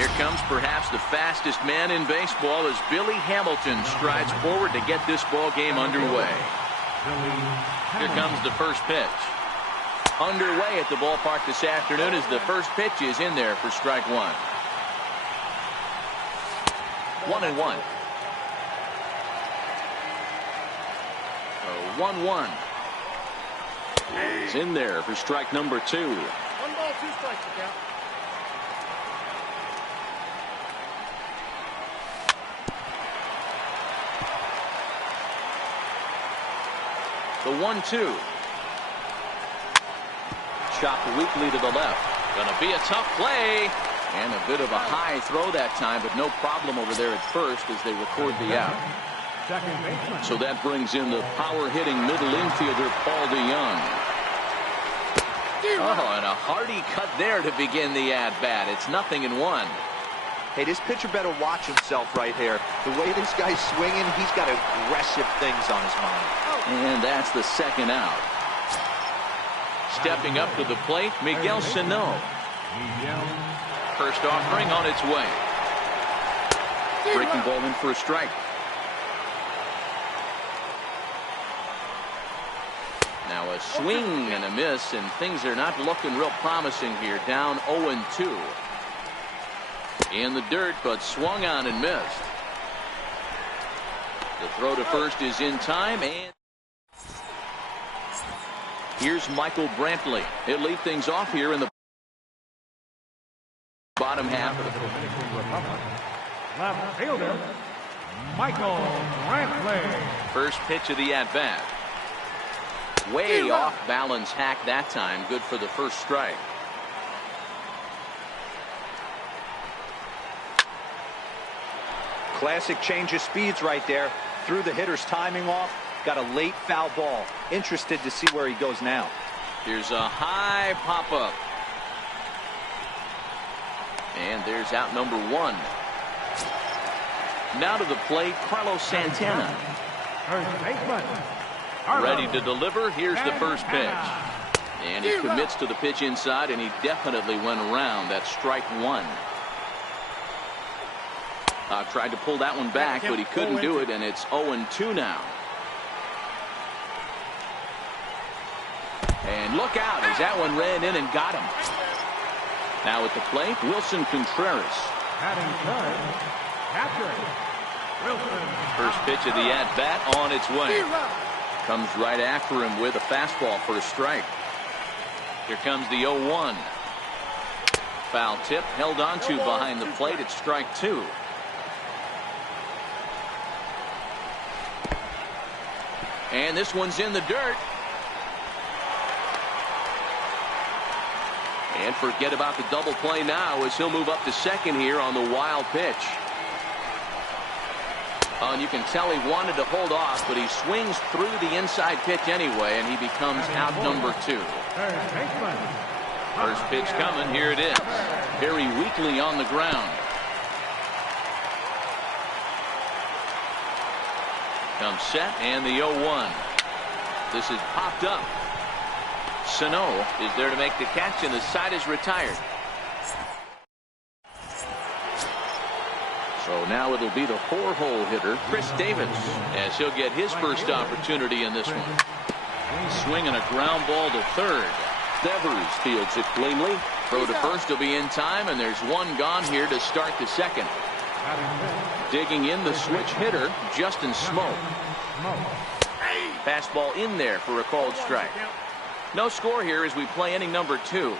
Here comes perhaps the fastest man in baseball as Billy Hamilton strides forward to get this ball game underway. Here comes the first pitch. Underway at the ballpark this afternoon as the first pitch is in there for strike one. 1-1. 1-1. He's in there for strike number 2. 1 ball, 2 strikes to count. The 1-2. Chopped weakly to the left. Gonna be a tough play. And a bit of a high throw that time, but no problem over there at first as they record the out. So that brings in the power-hitting middle infielder, Paul DeYoung. Oh, and a hearty cut there to begin the at-bat. It's 0-1. Hey, this pitcher better watch himself right here. The way this guy's swinging, he's got aggressive things on his mind. And that's the second out. Stepping up to the plate, Miguel Sano. First offering on its way. Breaking ball in for a strike. Now a swing and a miss, and things are not looking real promising here. Down 0-2. In the dirt, but swung on and missed. The throw to first is in time, and here's Michael Brantley. He'll lead things off here in the bottom half of the left fielder, Michael Brantley. first pitch of the at-bat. Way off balance hack that time. Good for the first strike. Classic change of speeds right there. Threw the hitter's timing off. Got a late foul ball. Interested to see where he goes now. Here's a high pop-up. And there's out number 1. Now to the plate, Carlos Santana. Ready to deliver. Here's the first pitch. And he commits to the pitch inside, and he definitely went around. That's strike 1. Tried to pull that one back, but he couldn't do it, and it's 0-2 now. And look out as that one ran in and got him. Now at the plate, Wilson Contreras. First pitch of the at-bat on its way. Comes right after him with a fastball for a strike. Here comes the 0-1. Foul tip held onto behind the plate at strike 2. And this one's in the dirt. And forget about the double play now as he'll move up to second here on the wild pitch. And you can tell he wanted to hold off, but he swings through the inside pitch anyway, and he becomes out number 2. First pitch coming. Here it is. Very weakly on the ground. Comes set, and the 0-1. This is popped up. Sano is there to make the catch, and the side is retired. So now it'll be the 4-hole hitter, Chris Davis, as he'll get his first opportunity in this one. Swinging a ground ball to third. Devers fields it cleanly. Throw to first will be in time, and there's one gone here to start the second. Digging in the switch hitter, Justin Smoke. Fastball in there for a called strike. No score here as we play inning number 2.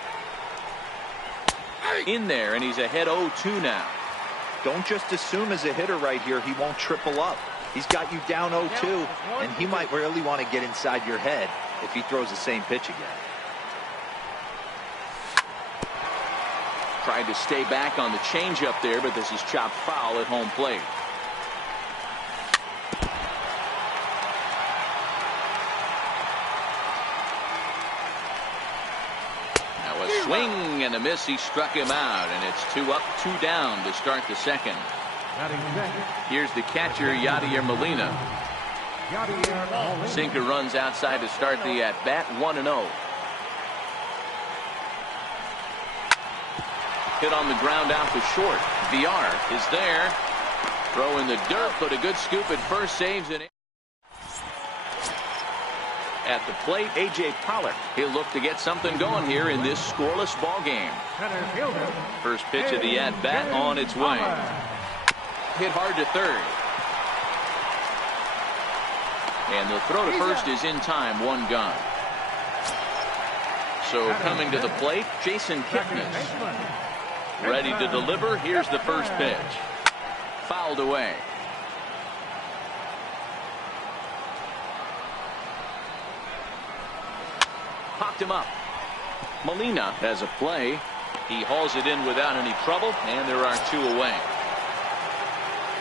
In there, and he's ahead 0-2 now. Don't just assume as a hitter right here he won't triple up. He's got you down 0-2, and he might really want to get inside your head if he throws the same pitch again. Tried to stay back on the changeup there, but this is chopped foul at home plate. Now a swing and a miss. He struck him out, and it's 2 up, 2 down to start the second. Here's the catcher, Yadier Molina. Sinker runs outside to start the at-bat, 1-0. Hit on the ground out to short. VR is there. Throw in the dirt, but a good scoop at first, saves it. At the plate, A.J. Pollock. He'll look to get something going here in this scoreless ball game. First pitch of the at-bat on its way. Hit hard to third. And the throw to first is in time, one gone. So coming to the plate, Jason Kipnis. Ready to deliver. Here's the first pitch. Fouled away. Popped him up. Molina has a play. He hauls it in without any trouble, and there are two away.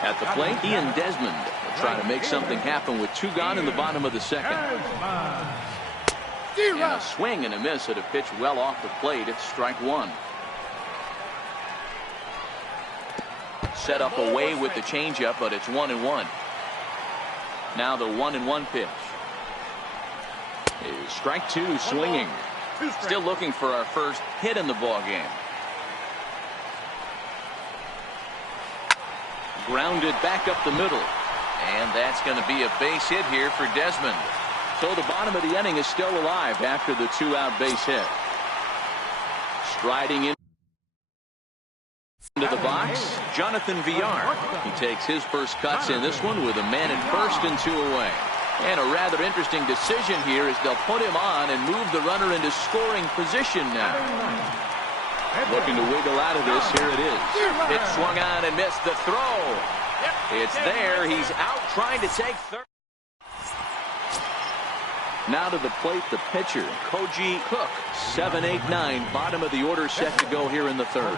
At the plate, Ian Desmond will try to make something happen with two gone in the bottom of the second. And a swing and a miss at a pitch well off the plate. It's strike one. Set up away with the changeup, but it's 1-1. Now the 1-1 pitch. Is strike two, swinging. Still looking for our first hit in the ball game. Grounded back up the middle. And that's going to be a base hit here for Desmond. So the bottom of the inning is still alive after the two-out base hit. Striding into the box, Jonathan VR. He takes his first cuts in this one with a man at first and two away. And a rather interesting decision here is they'll put him on and move the runner into scoring position now. Looking to wiggle out of this. Here it is. It swung on and missed the throw. It's there. He's out trying to take third. Now to the plate, the pitcher, Koji Cook. 7, 8, 9. Bottom of the order set to go here in the third.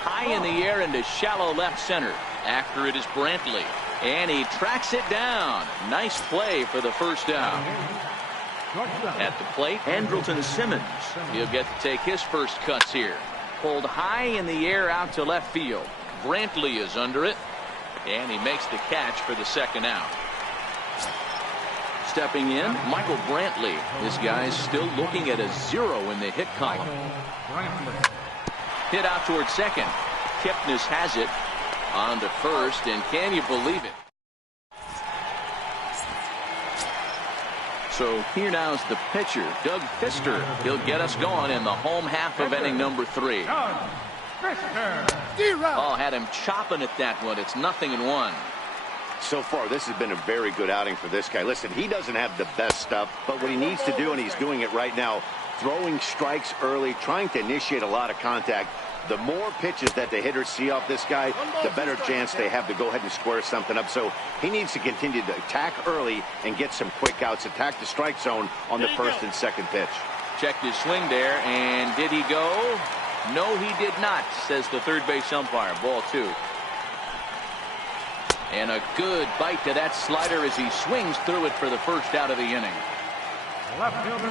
High in the air into shallow left center. After it is Brantley. And he tracks it down. Nice play for the first down. At the plate, Andrelton Simmons. He'll get to take his first cuts here. Pulled high in the air out to left field. Brantley is under it. And he makes the catch for the second out. Stepping in, Michael Brantley. This guy's still looking at a 0 in the hit column. Hit out towards second. Kipnis has it. On to first, and can you believe it? So here now is the pitcher, Doug Fister. He'll get us going in the home half of inning number 3. Oh, had him chopping at that one. It's 0-1. So far, this has been a very good outing for this guy. Listen, he doesn't have the best stuff, but what he needs to do, and he's doing it right now, throwing strikes early, trying to initiate a lot of contact. The more pitches that the hitters see off this guy, the better chance they have to go ahead and square something up. So he needs to continue to attack early and get some quick outs, attack the strike zone on the first and second pitch. Checked his swing there, and did he go? No, he did not, says the third base umpire. Ball 2. And a good bite to that slider as he swings through it for the first out of the inning.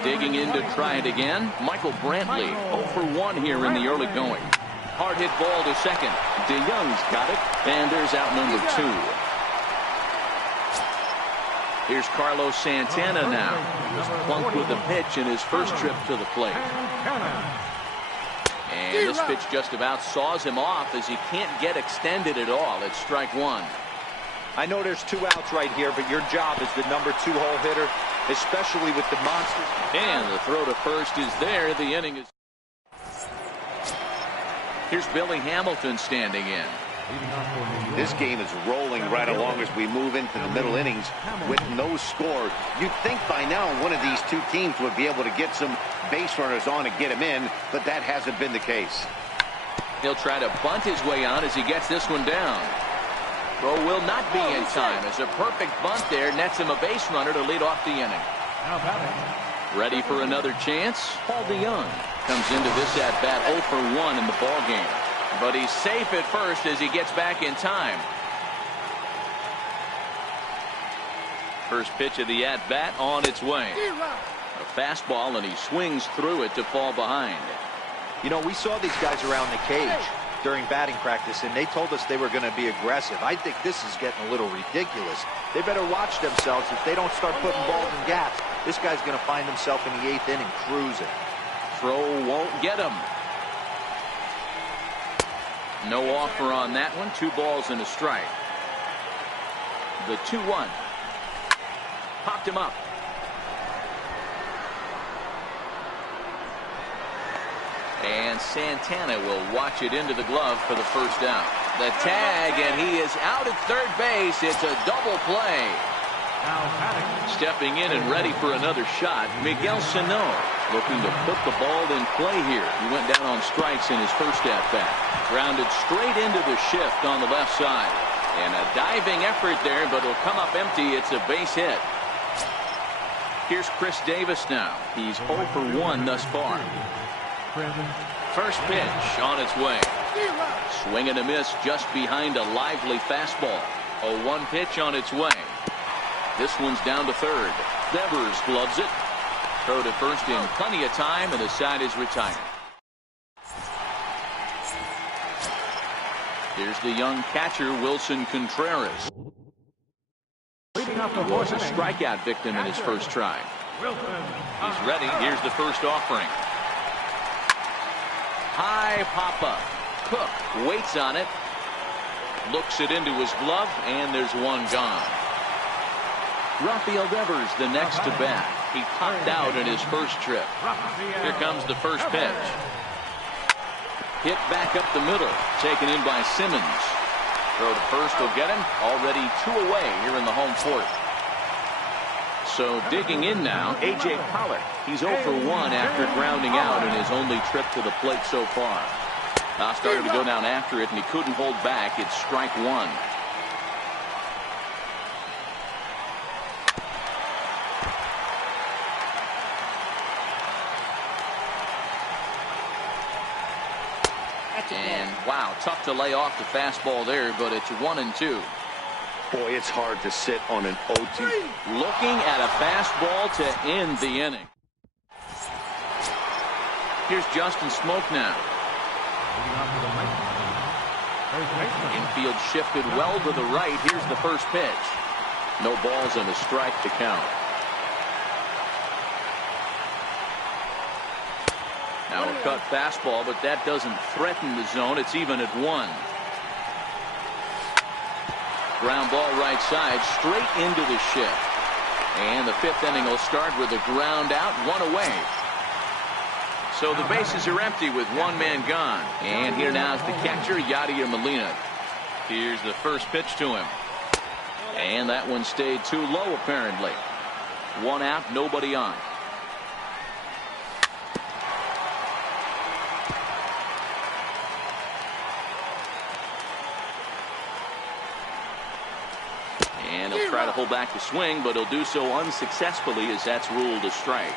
Digging in to try it again, Michael Brantley. 0 for 1 here in the early going. Hard hit ball to second. DeYoung's got it, and there's out number 2. Here's Carlos Santana now. He was plunked with a pitch in his first trip to the plate. And this pitch just about saws him off as he can't get extended at all. It's strike 1. I know there's 2 outs right here, but your job as the number 2 hole hitter, especially with the monster. And the throw to first is there. The inning is. Here's Billy Hamilton standing in. This game is rolling right along as we move into the middle innings with no score. You'd think by now one of these two teams would be able to get some base runners on and get him in, but that hasn't been the case. He'll try to bunt his way on as he gets this one down. Throw will not be in time as a perfect bunt there nets him a base runner to lead off the inning. Ready for another chance? Paul DeYoung comes into this at-bat 0 for 1 in the ball game. But he's safe at first as he gets back in time. First pitch of the at-bat on its way. A fastball, and he swings through it to fall behind. You know, we saw these guys around the cage during batting practice, and they told us they were going to be aggressive. I think this is getting a little ridiculous. They better watch themselves. If they don't start putting balls in gaps, this guy's going to find himself in the 8th inning cruising. Throw won't get him. No offer on that one. 2 balls and a strike. The 2-1. Popped him up. And Santana will watch it into the glove for the first down. The tag, and he is out at third base. It's a double play. Stepping in and ready for another shot, Miguel Sano, looking to put the ball in play here. He went down on strikes in his first at-bat. Grounded straight into the shift on the left side. And a diving effort there, but it'll come up empty. It's a base hit. Here's Chris Davis now. He's 0 for 1 thus far. First pitch on its way. Swing and a miss just behind a lively fastball. A 1 pitch on its way. This one's down to third. Devers gloves it. Throw to first in plenty of time, and the side is retired. Here's the young catcher, Wilson Contreras. He was a strikeout victim in his first try. He's ready. Here's the first offering. High pop-up. Cook waits on it. Looks it into his glove, and there's one gone. Rafael Devers the next to bat. He popped out in his first trip. Here comes the first pitch. Hit back up the middle. Taken in by Simmons. Throw to first will get him. Already 2 away here in the home fourth. So digging in now, A.J. Pollock. He's 0 for 1 after grounding out in his only trip to the plate so far. Now started to go down after it, and he couldn't hold back. It's strike 1. And wow, tough to lay off the fastball there, but it's 1-2. Boy, it's hard to sit on an 0-2. Looking at a fastball to end the inning. Here's Justin Smoke now. Infield shifted well to the right. Here's the first pitch. No balls and a strike to count. Now a cut fastball, but that doesn't threaten the zone. It's even at 1. Ground ball right side, straight into the shift. And the 5th inning will start with a ground out, 1 away. So the bases are empty with 1 man gone. And here now is the catcher, Yadier Molina. Here's the first pitch to him. And that one stayed too low, apparently. 1 out, nobody on. And he'll try to hold back the swing, but he'll do so unsuccessfully as that's ruled a strike.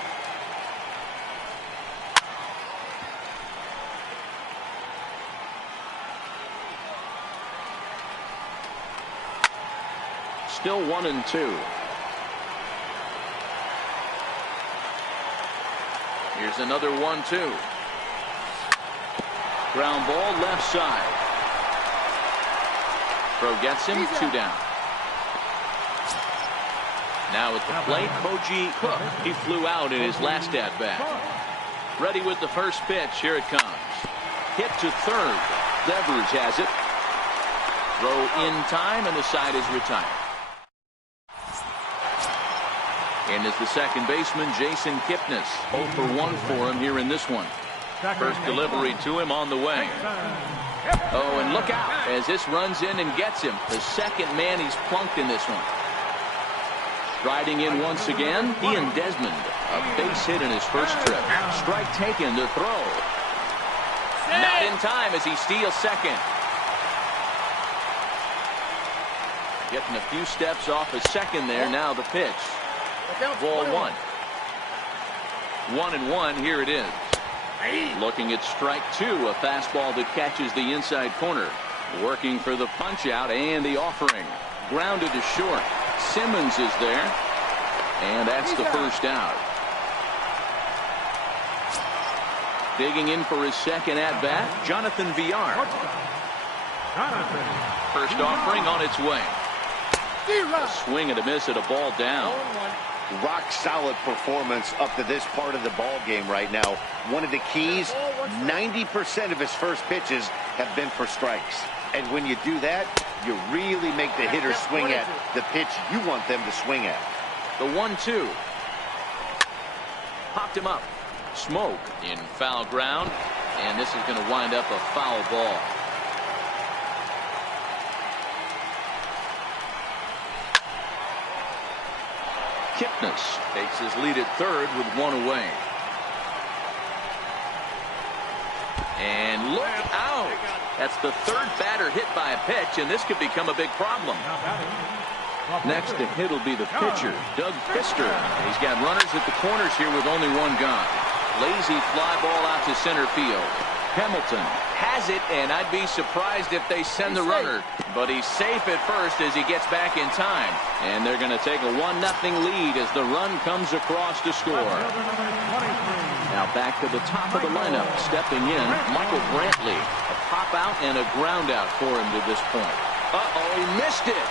Still 1-2. Here's another 1-2. Ground ball left side. Throw gets him, 2 down. Now at the plate, Koji Cook. He flew out in his last at-bat. Ready with the first pitch. Here it comes. Hit to third. Devers has it. Throw in time, and the side is retired. And is the second baseman, Jason Kipnis. 0 for 1 for him here in this one. First delivery to him on the way. Oh, and look out as this runs in and gets him. The second man he's plunked in this one. Riding in once again, Ian Desmond. A base hit in his first trip. Strike taken to throw. Not in time as he steals second. Getting a few steps off of second there. Now the pitch. Ball 1. 1-1. Here it is. Looking at strike 2. A fastball that catches the inside corner. Working for the punch out and the offering. Grounded to short. Simmons is there, and that's the first out. Digging in for his second at-bat, Jonathan Villar. First offering on its way. A swing and a miss at a ball down. rock-solid performance up to this part of the ball game right now. One of the keys, 90% of his first pitches have been for strikes. And when you do that, you really make the hitter swing at the pitch you want them to swing at. The 1-2. Popped him up. Smoke in foul ground, and this is going to wind up a foul ball. Kipnis takes his lead at third with one away. And look out. That's the third batter hit by a pitch, and this could become a big problem. Next to hit will be the pitcher, Doug Fister. He's got runners at the corners here with only one gone. Lazy fly ball out to center field. Hamilton has it, and I'd be surprised if they send the runner. But he's safe at first as he gets back in time. And they're going to take a 1-0 lead as the run comes across to score. Now back to the top of the lineup. Stepping in, Michael Brantley. A pop out and a ground out for him to this point. Uh-oh, he missed it.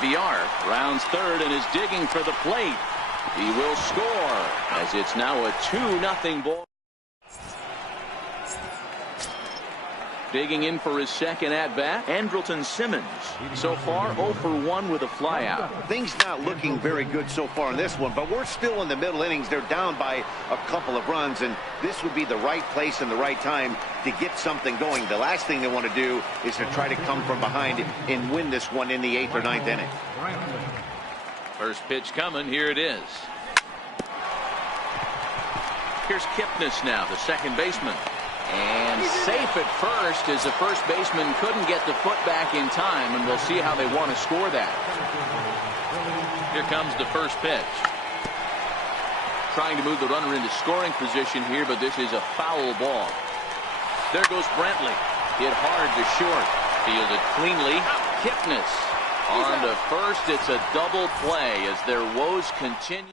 VR rounds third and is digging for the plate. He will score as it's now a 2-0 ball. Digging in for his second at-bat, Andrelton Simmons. So far, 0 for 1 with a flyout. Things not looking very good so far in this one, but we're still in the middle innings. They're down by a couple of runs, and this would be the right place and the right time to get something going. The last thing they want to do is to try to come from behind and win this one in the 8th or 9th inning. First pitch coming. Here it is. Here's Kipnis now, the second baseman. And safe at first as the first baseman couldn't get the foot back in time, and we'll see how they want to score that. Here comes the first pitch. Trying to move the runner into scoring position here, but this is a foul ball. There goes Brantley. Hit hard to short. Fielded cleanly. Kipnis on to first. It's a double play as their woes continue.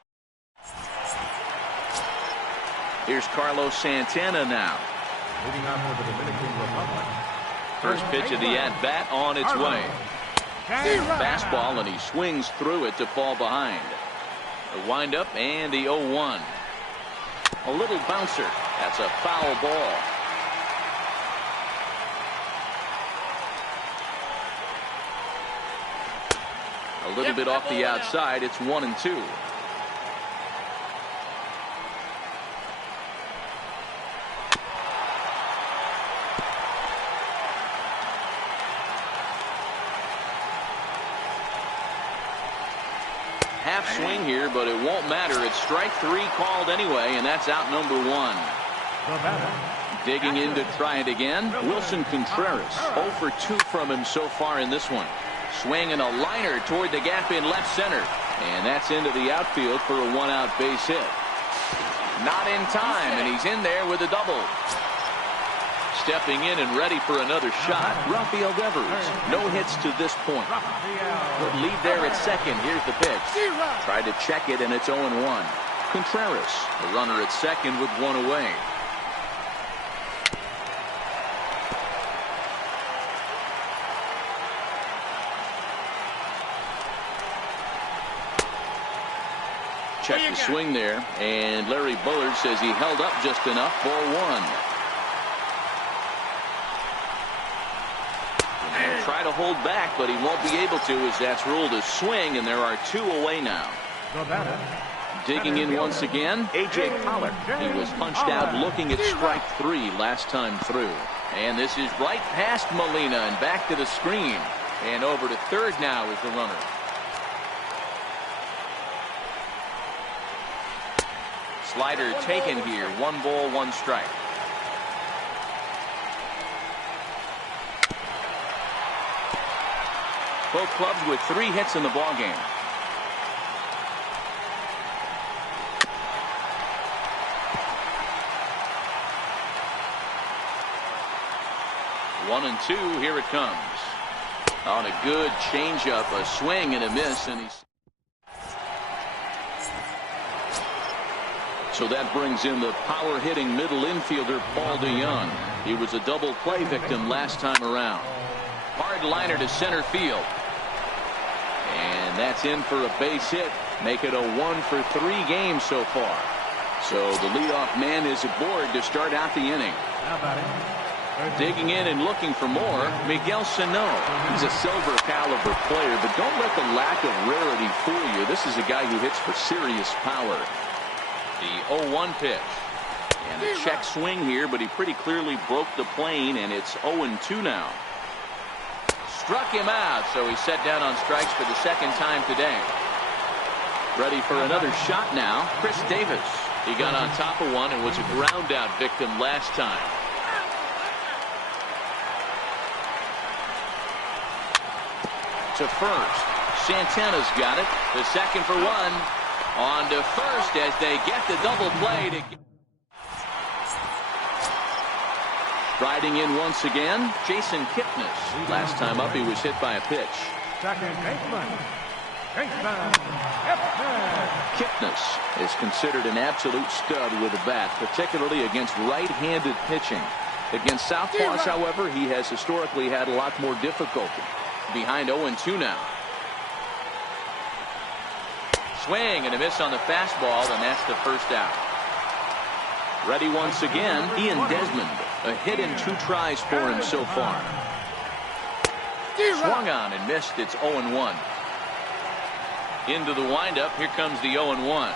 Here's Carlos Santana now. Moving on to the Dominican Republic. First pitch of the at-bat on its way. Fastball, and he swings through it to fall behind. The windup and the 0-1. A little bouncer. That's a foul ball. A little bit off the outside. It's 1-2. Half swing here, but it won't matter. It's strike 3 called anyway, and that's out number 1. Digging in to try it again, Wilson Contreras. 0 for 2 from him so far in this one. Swinging a liner toward the gap in left center, and that's into the outfield for a 1-out base hit. Not in time, and he's in there with a double. Stepping in and ready for another shot, Rafael Devers. No hits to this point. Good lead there at second. Here's the pitch. Tried to check it, and it's 0-1. Contreras, the runner at second with one away. Check the swing there, and Larry Bullard says he held up just enough. Ball 1. He'll try to hold back, but he won't be able to as that's ruled a swing, and there are 2 away now. Digging in once again, A.J. Pollard. He was punched out looking at strike 3 last time through. And this is right past Molina and back to the screen. And over to third now is the runner. Slider taken here. 1 ball, 1 strike. Both clubs with 3 hits in the ballgame. One and 2, here it comes. On a good changeup, a swing and a miss, and he's. So that brings in the power-hitting middle infielder Paul DeYoung. He was a double play victim last time around. Hard liner to center field. And that's in for a base hit. Make it a 1-for-3 game so far. So the leadoff man is aboard to start out the inning. Digging in and looking for more, Miguel Sano. He's a silver caliber player, but don't let the lack of rarity fool you. This is a guy who hits for serious power. The 0-1 pitch. And a check swing here, but he pretty clearly broke the plane, and it's 0-2 now. Struck him out, so he's set down on strikes for the second time today. Ready for another shot now, Chris Davis. He got on top of one and was a ground out victim last time. To first. Santana's got it. The second for one. On to first as they get the double play. Riding in once again, Jason Kipnis. Last time up, he was hit by a pitch. Second baseman. Kipnis is considered an absolute stud with a bat, particularly against right-handed pitching. Against southpaws, however, he has historically had a lot more difficulty. Behind 0-2 now. Swing and a miss on the fastball, and that's the first out. Ready once again, Ian Desmond. A hit in 2 tries for him so far. Swung on and missed. It's 0-1. Into the windup. Here comes the 0-1.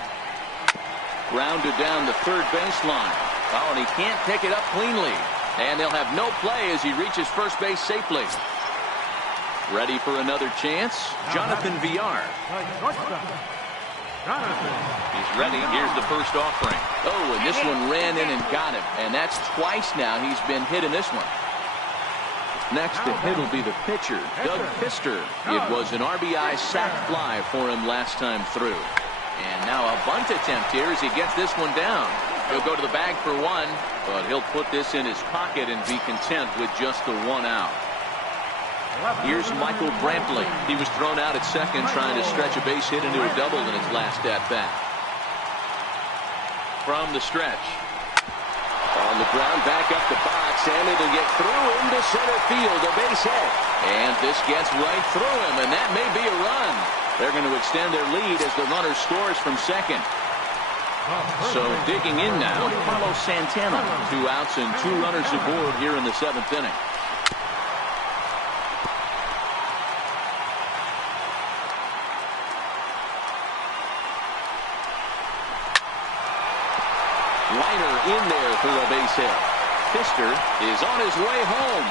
Grounded down the third baseline. Oh, and he can't pick it up cleanly. And they'll have no play as he reaches first base safely. Ready for another chance? Jonathan Villar. He's ready. Here's the first offering. Oh, and this one ran in and got him. And that's twice now he's been hit in this one. Next to hit will be the pitcher, Doug Fister. It was an RBI sac fly for him last time through. And now a bunt attempt here as he gets this one down. He'll go to the bag for one, but he'll put this in his pocket and be content with just the 1 out. Here's Michael Brantley. He was thrown out at second trying to stretch a base hit into a double in his last at-bat. From the stretch. On the ground, back up the box, and it'll get through into center field, a base hit. And this gets right through him, and that may be a run. They're going to extend their lead as the runner scores from second. So digging in now, Carlos Santana. 2 outs and 2 runners aboard here in the 7th inning. Liner in there for a base hit. Fister is on his way home.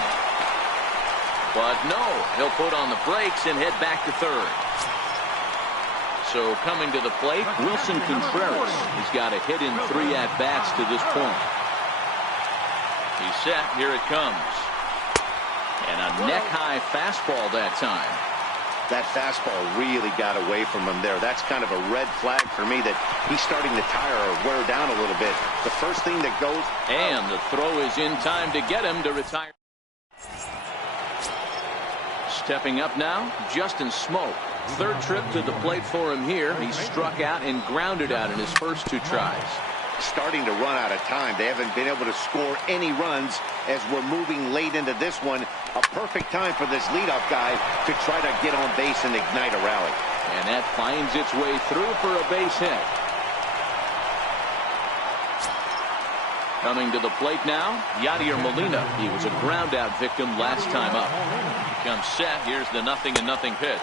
But no, he'll put on the brakes and head back to third. So coming to the plate, Wilson Contreras. He's got a hit in 3 at-bats to this point. He's set. Here it comes. And a neck-high fastball that time. That fastball really got away from him there. That's kind of a red flag for me that he's starting to tire or wear down a little bit. The first thing that goes. And the throw is in time to get him to retire. Stepping up now, Justin Smoke. 3rd trip to the plate for him here. He struck out and grounded out in his first 2 tries. Starting to run out of time. They haven't been able to score any runs as we're moving late into this one. A perfect time for this leadoff guy to try to get on base and ignite a rally. And that finds its way through for a base hit. Coming to the plate now, Yadier Molina. He was a ground out victim last time up. He comes set. Here's the 0-0 pitch.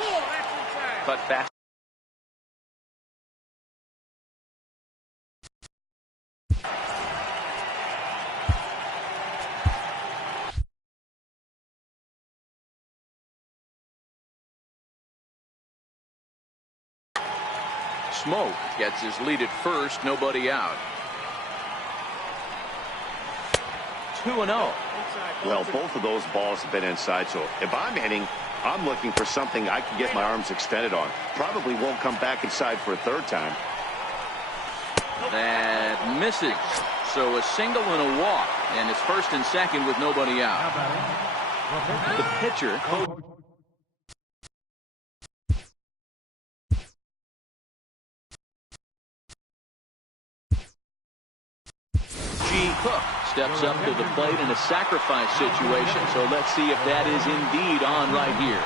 Cut fast. Smoke gets his lead at first, nobody out. 2-0. Well, both of those balls have been inside, so if I'm hitting, I'm looking for something I can get my arms extended on. Probably won't come back inside for a 3rd time. That misses. So a single and a walk, and it's 1st and 2nd with nobody out. The pitcher. Cook steps up to the plate in a sacrifice situation. So let's see if that is indeed on right here.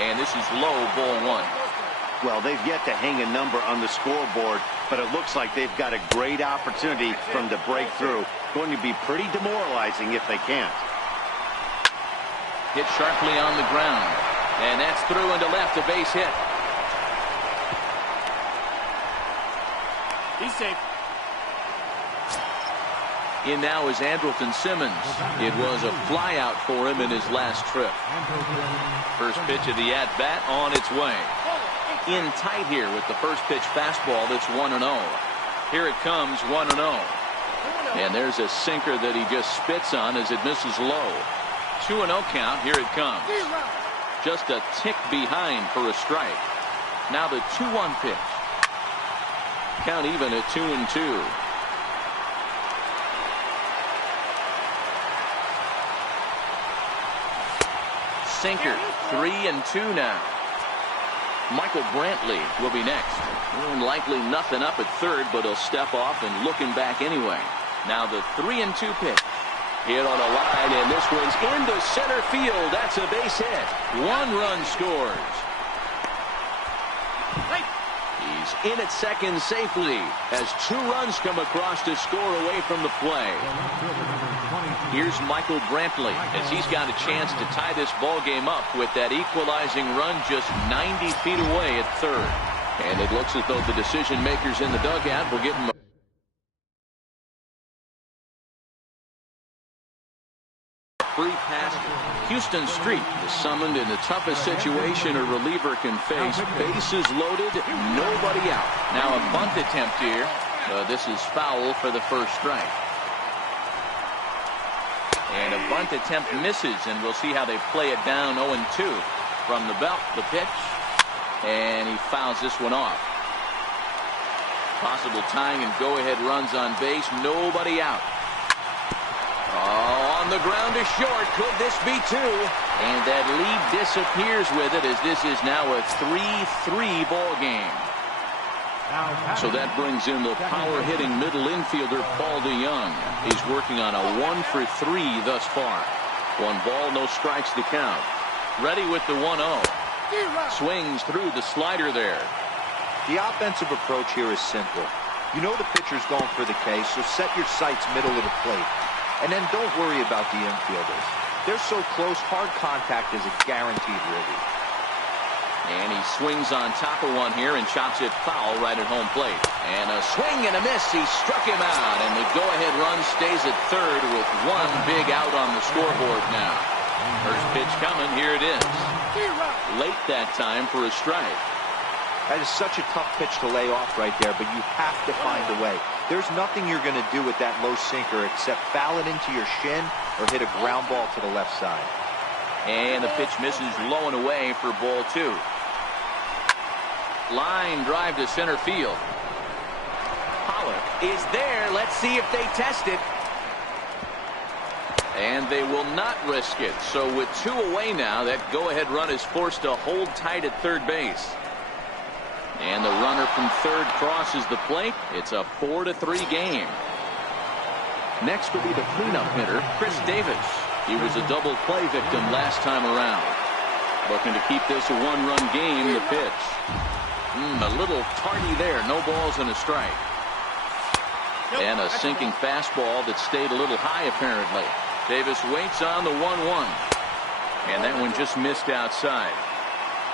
And this is low, ball 1. Well, they've yet to hang a number on the scoreboard, but it looks like they've got a great opportunity for them to break through. Going to be pretty demoralizing if they can't. Hit sharply on the ground. And that's through into left, a base hit. He's safe. In now is Andrelton Simmons. It was a flyout for him in his last trip. First pitch of the at-bat on its way. In tight here with the first pitch fastball that's 1-0. Here it comes, 1-0. And there's a sinker that he just spits on as it misses low. 2-0 count. Here it comes. Just a tick behind for a strike. Now the 2-1 pitch. Count even at 2-2. Sinker, 3-2 now. Michael Brantley will be next. Likely nothing up at third, but he'll step off and looking back anyway. Now the 3-2 pitch. Hit on a line, and this one's into center field. That's a base hit. 1 run scores. He's in at second safely as 2 runs come across to score away from the play. Here's Michael Brantley as he's got a chance to tie this ball game up with that equalizing run just 90 feet away at third. And it looks as though the decision makers in the dugout will give him a free pass. Houston Street is summoned in the toughest situation a reliever can face. Bases loaded, nobody out. Now a bunt attempt here. This is foul for the first strike. And a bunt attempt misses, and we'll see how they play it down. 0-2 from the belt. The pitch, and he fouls this one off. Possible tying and go-ahead runs on base. Nobody out. Oh, on the ground to short. Could this be 2? And that lead disappears with it as this is now a 3-3 ball game. So that brings in the power-hitting middle infielder, Paul DeYoung. He's working on a 1-for-3 thus far. 1 ball, no strikes to count. Ready with the 1-0. Swings through the slider there. The offensive approach here is simple. You know the pitcher's going for the K, so set your sights middle of the plate. And then don't worry about the infielders. They're so close, hard contact is a guaranteed ribby. And he swings on top of one here and chops it foul right at home plate. And a swing and a miss. He struck him out. And the go-ahead run stays at third with 1 big out on the scoreboard now. First pitch coming. Here it is. Late that time for a strike. That is such a tough pitch to lay off right there, but you have to find a way. There's nothing you're going to do with that low sinker except foul it into your shin or hit a ground ball to the left side. And the pitch misses low and away for ball 2. Line drive to center field. Pollock is there. Let's see if they test it. And they will not risk it. So with 2 away now, that go-ahead run is forced to hold tight at third base. And the runner from third crosses the plate. It's a 4-3 game. Next will be the cleanup hitter, Chris Davis. He was a double play victim last time around. Looking to keep this a 1-run game. The pitch. A little tardy there. No balls and a strike. And a sinking fastball that stayed a little high apparently. Davis waits on the 1-1. And that one just missed outside.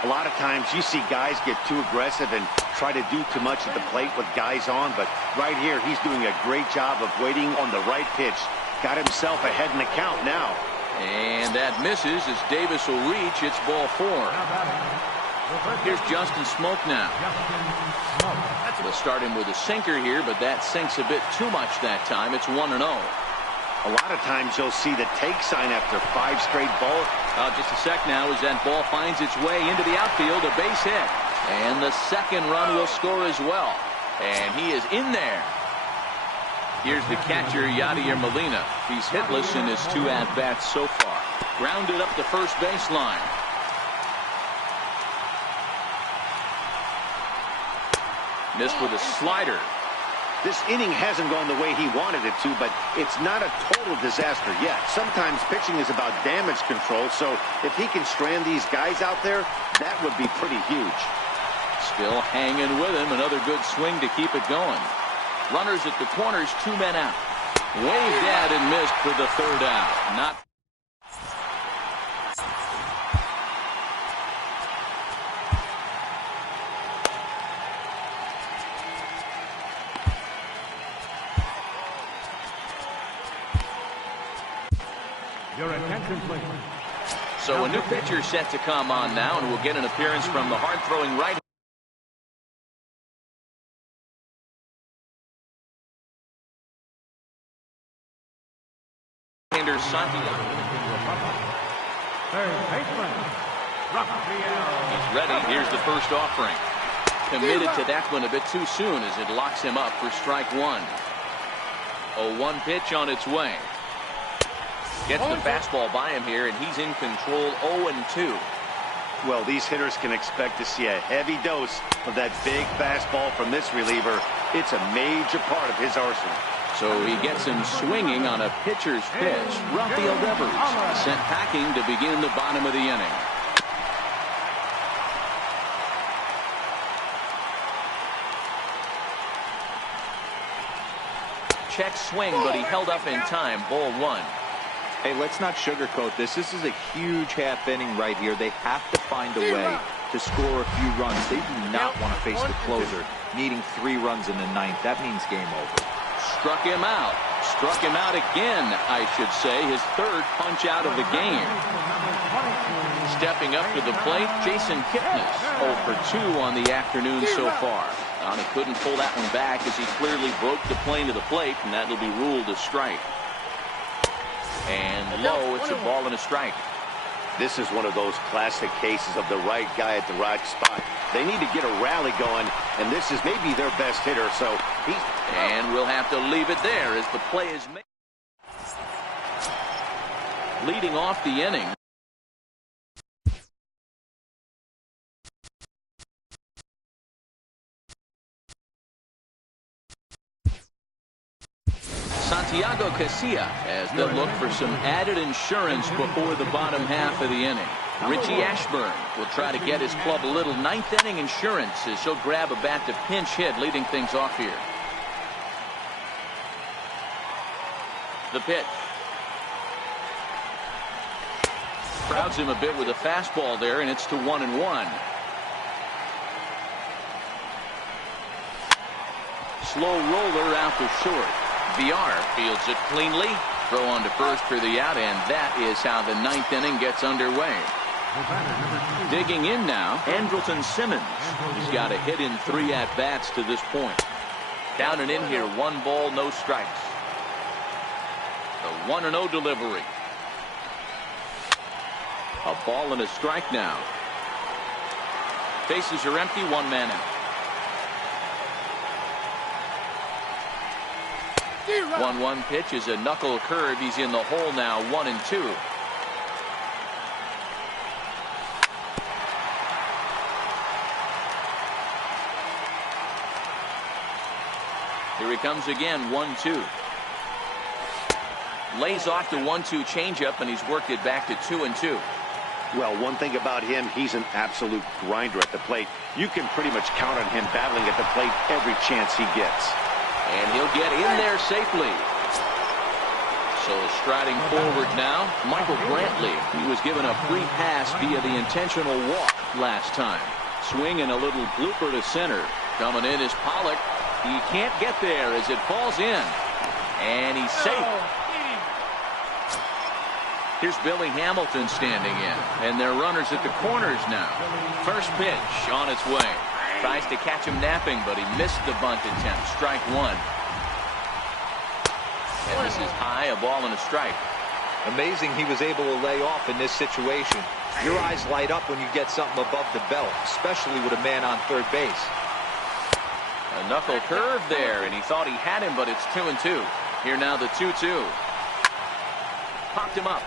A lot of times you see guys get too aggressive and try to do too much at the plate with guys on, but right here he's doing a great job of waiting on the right pitch. Got himself ahead in the count now. And that misses as Davis will reach. It's ball 4. Here's Justin Smoke now. We'll start him with a sinker here, but that sinks a bit too much that time. It's 1-0. A lot of times you'll see the take sign after 5 straight balls. Just a sec now as that ball finds its way into the outfield. A base hit. And the second run will score as well. And he is in there. Here's the catcher, Yadier Molina. He's hitless in his 2 at-bats so far. Grounded up the first baseline. Missed with a slider. This inning hasn't gone the way he wanted it to, but it's not a total disaster yet. Sometimes pitching is about damage control, so if he can strand these guys out there, that would be pretty huge. Still hanging with him. Another good swing to keep it going. Runners at the corners, 2 men out. Waved at and missed for the 3rd out. Not. Your attention, please. So a new pitcher set to come on now, and we'll get an appearance from the hard-throwing right. Santiago. Third baseman, Rafael. He's ready. Here's the first offering. Committed to that one a bit too soon as it locks him up for strike 1. 0-1 pitch on its way. Gets the fastball by him here, and he's in control. 0-2. Well, these hitters can expect to see a heavy dose of that big fastball from this reliever. It's a major part of his arsenal. So he gets him swinging on a pitcher's pitch. Rafael Devers sent packing to begin the bottom of the inning. Check swing, but he held up in time. Ball 1. Hey, let's not sugarcoat this. This is a huge half inning right here. They have to find a way to score a few runs. They do not want to face the closer, needing 3 runs in the 9th. That means game over. Struck him out. Struck him out again, I should say. His 3rd punch out of the game. Stepping up to the plate, Jason Kipnis. 0 for 2 on the afternoon so far. He couldn't pull that one back as he clearly broke the plane to the plate, and that'll be ruled a strike. And low, it's a ball and a strike. This is one of those classic cases of the right guy at the right spot. They need to get a rally going, and this is maybe their best hitter, so he's... And we'll have to leave it there as the play is made. Leading off the inning. Santiago Casilla as they look for some added insurance before the bottom half of the inning. Richie Ashburn will try to get his club a little 9th inning insurance as he'll grab a bat to pinch hit, leading things off here. The pitch. Crowds him a bit with a fastball there, and it's to 1-1. Slow roller out to short. VR fields it cleanly. Throw on to first for the out, and that is how the 9th inning gets underway. Digging in now, Andrelton Simmons. He's got a hit in 3 at-bats to this point. Down and in here, 1 ball, no strikes. The 1-0 delivery. A ball and a strike now. Bases are empty, 1 man out. 1-1 pitch is a knuckle curve. He's in the hole now, 1-2. Here he comes again, 1-2. Lays off the 1-2 changeup, and he's worked it back to 2-2. Well, one thing about him, he's an absolute grinder at the plate. You can pretty much count on him battling at the plate every chance he gets. And he'll get in there safely. So striding forward now, Michael Brantley. He was given a free pass via the intentional walk last time. Swinging a little blooper to center. Coming in is Pollock. He can't get there as it falls in. And he's safe. Here's Billy Hamilton standing in. And they're runners at the corners now. First pitch on its way. Tries to catch him napping, but he missed the bunt attempt. Strike 1. And this is high, a ball and a strike. Amazing he was able to lay off in this situation. Your eyes light up when you get something above the belt, especially with a man on third base. A knuckle curve there, and he thought he had him, but it's 2-2. Here now the 2-2. Popped him up.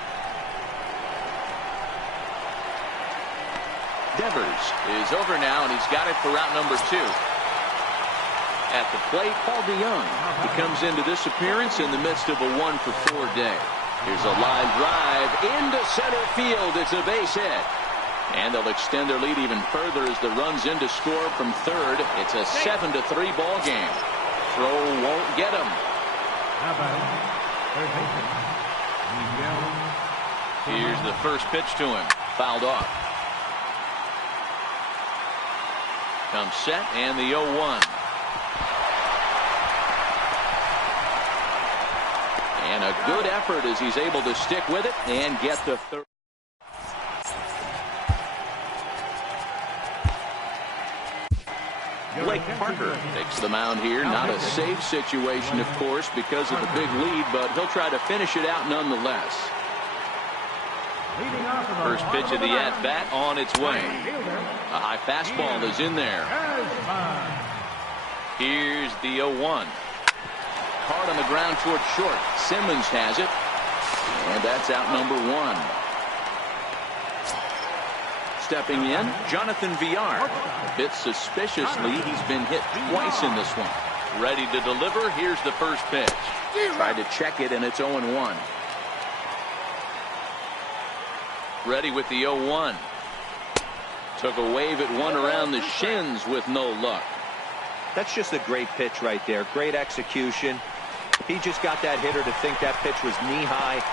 Devers is over now, and he's got it for out number 2. At the plate, Paul DeYoung. He comes into this appearance in the midst of a 1-for-4 day. Here's a line drive into center field. It's a base hit. And they'll extend their lead even further as the runs in to score from third. It's a 7-3 ball game. Throw won't get him. Now batting, third baseman, Here's the first pitch to him. Fouled off. Comes set and the 0-1. And a good effort as he's able to stick with it and get the third. Blake Parker takes the mound here. Not a safe situation, of course, because of the big lead, but he'll try to finish it out nonetheless. First pitch of the at-bat on its way. A high fastball is in there. Here's the 0-1. Hard on the ground toward short. Simmons has it. And that's out number 1. Stepping in, Jonathan Villar. A bit suspiciously, he's been hit twice in this one. Ready to deliver. Here's the first pitch. Tried to check it, and it's 0-1. Ready with the 0-1. Took a wave at one around the shins with no luck. That's just a great pitch right there. Great execution. He just got that hitter to think that pitch was knee-high.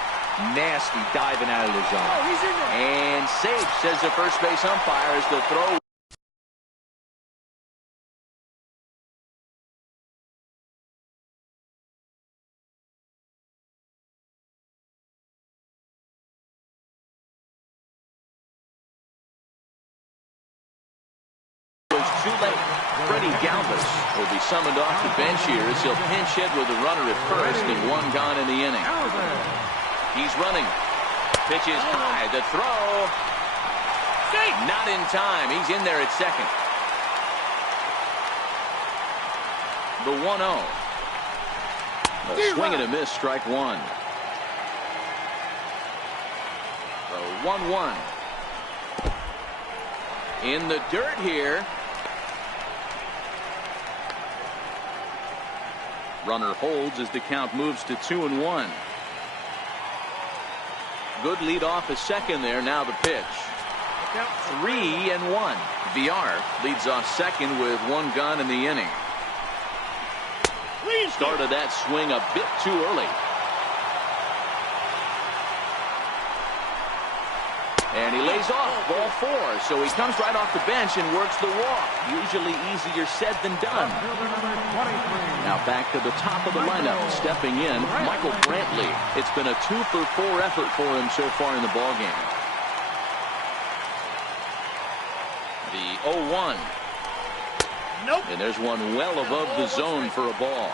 Nasty diving out of the zone. Oh, he's in there. And safe, says the first base umpire, as the throw. Was too late. Freddie Galvis will be summoned off the bench here as he'll pinch hit with a runner at first and one gone in the inning. He's running. Pitch is high. The throw. Not in time. He's in there at second. The 1-0. A swing and a miss, strike one. The 1-1. In the dirt here. Runner holds as the count moves to 2-1. Good lead off a second there. Now the pitch. 3-1. Villar leads off second with one gone in the inning. Started that swing a bit too early. And he lays off ball 4. So he comes right off the bench and works the walk. Usually easier said than done. Now back to the top of the lineup. Stepping in, Michael Brantley. It's been a 2-for-4 effort for him so far in the ballgame. The 0-1. Nope. And there's one well above the zone for a ball.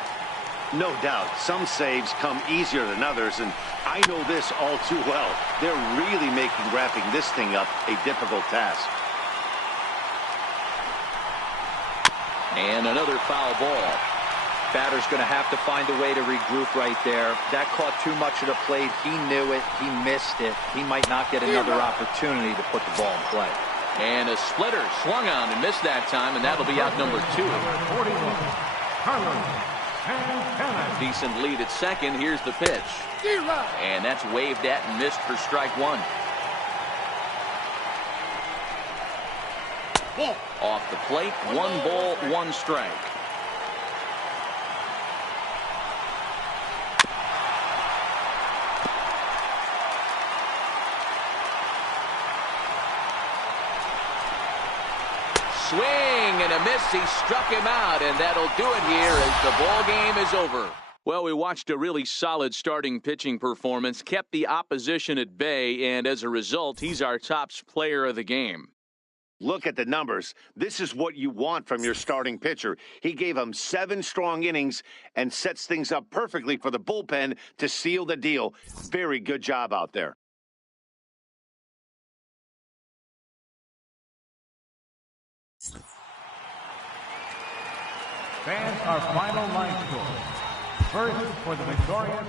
No doubt, some saves come easier than others, and I know this all too well. They're really making wrapping this thing up a difficult task. And another foul ball. Batter's going to have to find a way to regroup right there. That caught too much of the plate. He knew it. He missed it. He might not get another opportunity to put the ball in play. And a splitter swung on and missed that time, and that'll be out number 2. Decent lead at second. Here's the pitch. And that's waved at and missed for strike one. Off the plate, 1 ball, 1 strike. Swing and a miss. He struck him out, and that'll do it here as the ball game is over. Well, we watched a really solid starting pitching performance, kept the opposition at bay, and as a result, he's our top player of the game. Look at the numbers. This is what you want from your starting pitcher. He gave him 7 strong innings and sets things up perfectly for the bullpen to seal the deal. Very good job out there. Fans, our final line score. First, for the victorious